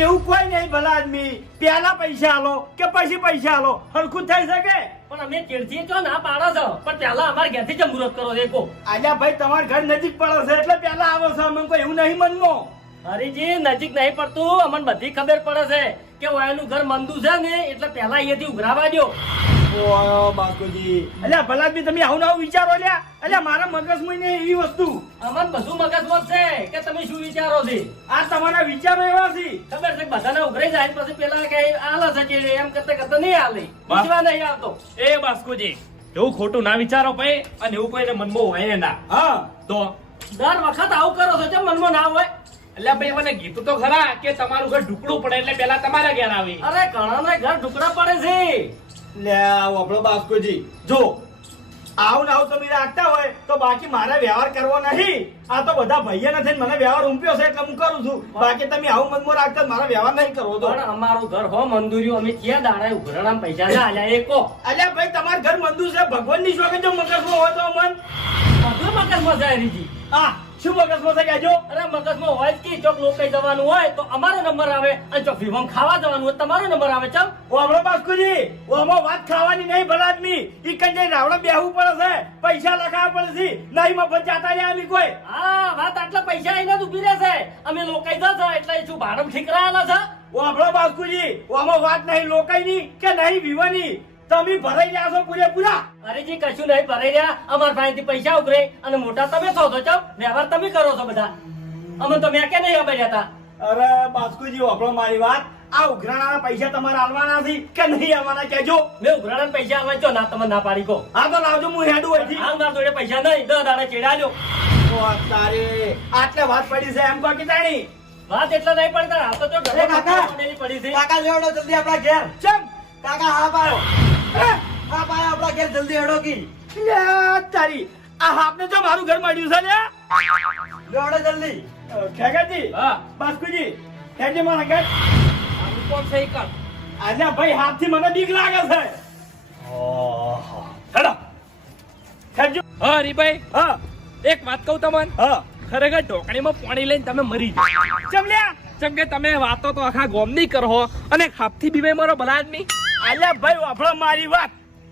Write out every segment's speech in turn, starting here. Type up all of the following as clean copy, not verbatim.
એવું કોઈ નહીં ભલા આદમી પેલા પૈસા આલો કે પછી પૈસા આલો હરખું થઈ શકે પણ અમે ચીડથી તો ના પાડો છો પણ પેલા અમારા ઘરથી જ મુહૂર્ત કરો દેખો આજા ભાઈ તમારા ઘર નજીક પડે છે એટલે પેલા આવો છો અમને કોઈ એવું નહીં મનમાં હરીજી નજીક નહીં પડતું અમને બધી ખબર પડે છે કે ઓયાનું ઘર મંદુ છે ને એટલે પેલા અહીંયાથી ઉઘરાવા દો ઓ બાપુજી અલ્યા ભલા આદમી તમે આવું આવું વિચારો લ્યા અલ્યા મારા મગજમાં નહીં એવી વસ્તુ અમને બધું મગજમાં છે કે તમે શું વિચારો છે આ તમારા વિચારો એવા છે ખબર છે કે બધાને ઉઘરાઈ જાય પછી પેલા કઈ આલે છે કે એમ કરતા કરતા નહીં આલે વિશ્વા નહીં આવતો એ બાસ્કોજી એવું ખોટું ના વિચારો ભાઈ અને એવું કોઈને મનમાં હોય ના હા તો દર વખત આવું કરો છો કેમ મનમાં ના હોય એટલે ભાઈ મને કીધું તો ખરા કે તમારું ઘર ઢુકડું પડે એટલે પેલા તમારા ઘેર આવી અરે ઘણા ઘર ઢુકડા પડે છે લે આપણો બાસ્કોજી જો આવું ને આવું તમે રાખતા હોય તો બાકી મારે વ્યવહાર કરવો નહીં આ તો બધા ભાઈએ નથી મને વ્યવહાર ઉંપ્યો છે એટલે હું કરું છું બાકી તમે આવું મનમાં રાખતા મારા વ્યવહાર નહીં કરવો તો પણ અમારું ઘર હો મંદુર્યું અમે ક્યાં દાડા ઉઘરાણા પૈસા ના આલ્યા એકો અલ્યા ભાઈ તમારું ઘર મંદુ છે ભગવાન ની શોખે જો મગજમાં હોય તો મન બધું મગજમાં જાય રીજી આ શું મગજમાં છે કહેજો અરે મગજમાં હોય જ કે ચોક લોકો જવાનું હોય તો અમારો નંબર આવે અને ચોક વિવમ ખાવા જવાનું હોય તમારો નંબર આવે ચમ ઓ આપણો બાસ્કુજી ઓ આમાં વાત ખાવાની નહીં ભલા આદમી ઈ કઈ જઈ રાવડો બેહવું પડે છે પૈસા લખાવા પડે છે નહીં મફત જાતા રહ્યા અમે કોઈ હા વાત આટલા પૈસા આઈને જ ઉભી રહેશે અમે લોકો જશે એટલે શું ભાડમ ઠીકરાયેલા છે ઓ આપણો બાસ્કુજી ઓ આમાં વાત નહીં લોકાઈની કે નહીં વિવાની તમે ભરાઈ રહ્યા છો પૂરેપૂરા અરેજી કશું નહીં ભરાઈ રહ્યા અમાર પાસેથી પૈસા ઉઘરે અને મોટા તમે છો તો ચમ વ્યવહાર તમે કરો છો બધા અમે તો મેં કે નહીં અમે હતા અરે બાસ્કુજી આપણો મારી વાત આ ઉઘરાણાના પૈસા તમારે આલવાના છે કે નહીં આલવાના કહેજો મેં ઉઘરાણા પૈસા આલવા છો ના તમે ના પાડી કહો હા તો લાવજો હું હેડું અહીંથી હાલ મારા જોડે પૈસા નહીં 10 દાડા ચેડાલ્યો ઓ તારે આટલે વાત પડી છે એમ કહો કે તાણી વાત એટલે નહીં પડતા આ તો જો ઘરે એ કાકા. પડેલી પડી છે કાકા લેવડો જલ્દી આપણા ઘેર ચમ કાકા હા પાયો હે? હા પાયો આપણા ઘેર જલ્દી હેડો કી લે તારી આ આપને જો મારું ઘર મળ્યું છે ને લેવડો જલ્દી ખેગાજી હા બાસ્કુજી ખેજે મારા ઘર આનું કોણ છે ઈ કર અલ્યા ભાઈ હાથથી મને બીક લાગે છે હેડો ખેજો હા હરીભાઈ હા એક વાત કહું તમને હા ખરેખર ઢોકણીમાં પાણી લઈને તમે મરી જાઓ ચમલ્યા જેમ કે તમે વાતો તો આખા ગોમની કરો અને ખાપથી બીવે મારો ભલા આદમી અલ્યા ભાઈ વાપરો મારી વાત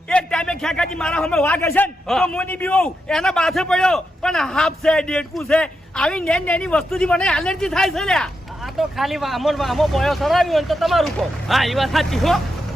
એક ટાઈમે ખેકાજી મારા સામે વાઘ હશે ને તો હા. મોની બીવો એના બાથે પડ્યો પણ હાફ છે ડેડકું છે આવી નેની વસ્તુથી મને એલર્જી થાય છે લ્યા આ તો ખાલી વામો બોયો સરાવ્યું હોય તો તમારું કહો હા એ વાત સાચી હો